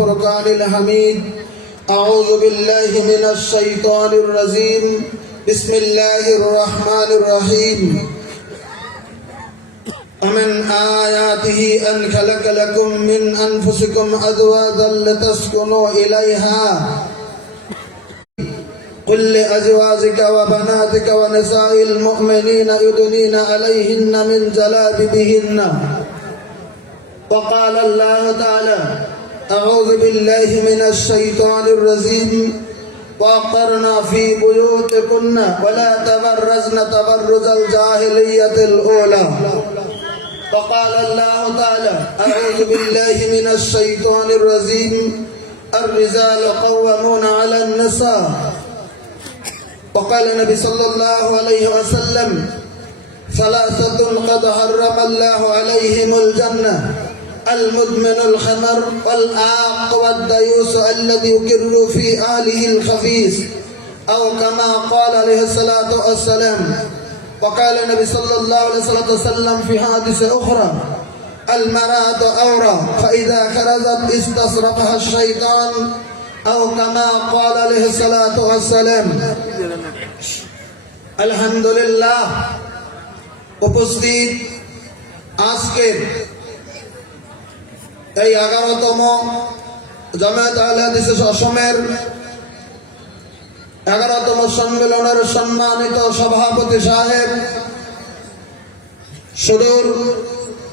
والفرقان الحميد أعوذ بالله من الشيطان الرجيم بسم الله الرحمن الرحيم ومن آياته أن خلق لكم من أنفسكم أزواجا لتسكنوا إليها قل لأزواجك وبناتك ونساء المؤمنين يدنين عليهن من جلابيبهن وقال الله تعالى أعوذ بالله من الشيطان الرجيم وقرنا في بيوتكن ولا تبرزن تبرز الجاهلية الأولى وقال الله تعالى أعوذ بالله من الشيطان الرجيم الرجال قوامون على النساء وقال النبي صلى الله عليه وسلم ثلاثة قد حرم الله عليهم الجنة المدمن الخمر والآق والديوس الذي يكر في آله الخفيف أو كما قال عليه الصلاة والسلام وقال النبي صلى الله عليه وسلم في حادثة أخرى المرأة أورى فإذا خرجت استصرفها الشيطان أو كما قال عليه الصلاة والسلام الحمد لله উপস্থিত আজকের এই এগারোতম জামায়াত আহলে অসমের এগারোতম সম্মেলনের সম্মানিত সভাপতি সাহেব। সুদূর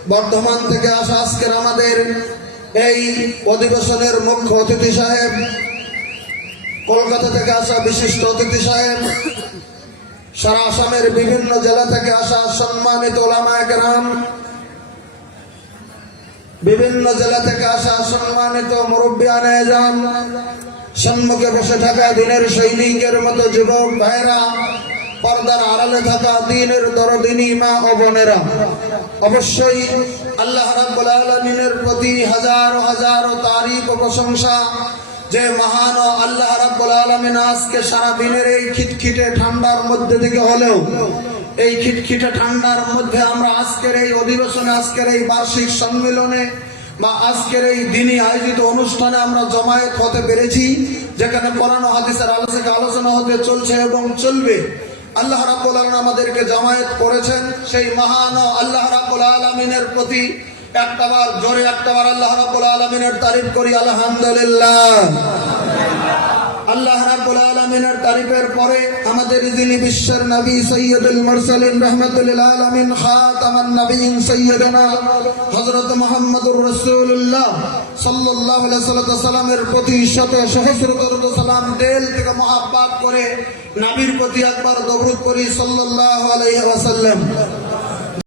বর্ধমান থেকে আসা আজকের আমাদের এই অধিবেশনের মুখ্য অতিথি সাহেব। কলকাতা থেকে আসা বিশিষ্ট অতিথি সাহেব। সারা আসামের বিভিন্ন জেলা থেকে আসা সম্মানিত ওলামায়ক রাম বিভিন্ন জেলা থেকে আসা সম্মানিত মুরব্বী আনায়জাম সম্মুখে বসে থাকা দিনের সৈনিকের মতো যুবক ভাইরা, পর্দার আড়ালে থাকা দিনের দরদিনী মা ও বোনেরা, অবশ্যই আল্লাহ রাব্বুল আলামিনের প্রতি হাজারো হাজারো তারিফ ও প্রশংসা, যে মহান ও আল্লাহ রাব্বুল আলামিন আজকে সারা দিনের এই খিটখিটে ঠান্ডার মধ্যে থেকে হলেও এই খিটখিটে ঠান্ডার মধ্যে আমরা আজকের এই অধিবেশনে, আজকের এই বার্ষিক সম্মেলনে বা আজকের এই দিনে আয়োজিত অনুষ্ঠানে আমরা জমায়েত হতে পেরেছি, যেখানে পড়ানো হাদিসের আলোচনা আলোচনা হতে চলছে এবং চলবে। আল্লাহ রাব্বুল আলামিন আমাদেরকে জমায়েত করেছেন। সেই মহান আল্লাহ রাব্বুল আলামিনের প্রতি একটাবার জোরে একটাবার আল্লাহ রাব্বুল আলামিনের তারিফ করি, আলহামদুলিল্লাহ। আল্লাহ রাব্বুল আলামিনের তারিফের পরে আমাদের যিনি বিশ্বের নবী সৈয়দুল মুরসালিন রাহমাতুল আলামিন খাতামান নবীন সৈয়দনা হযরত মুহাম্মদুর রাসূলুল্লাহ সাল্লাল্লাহু আলাইহি সাল্লামের প্রতি শত সহস্র দরুদ সালাম দিল থেকে মহাব্বত করে নবীর প্রতি একবার দরুদ করি সাল্লাল্লাহু আলাইহি ওয়াসাল্লাম।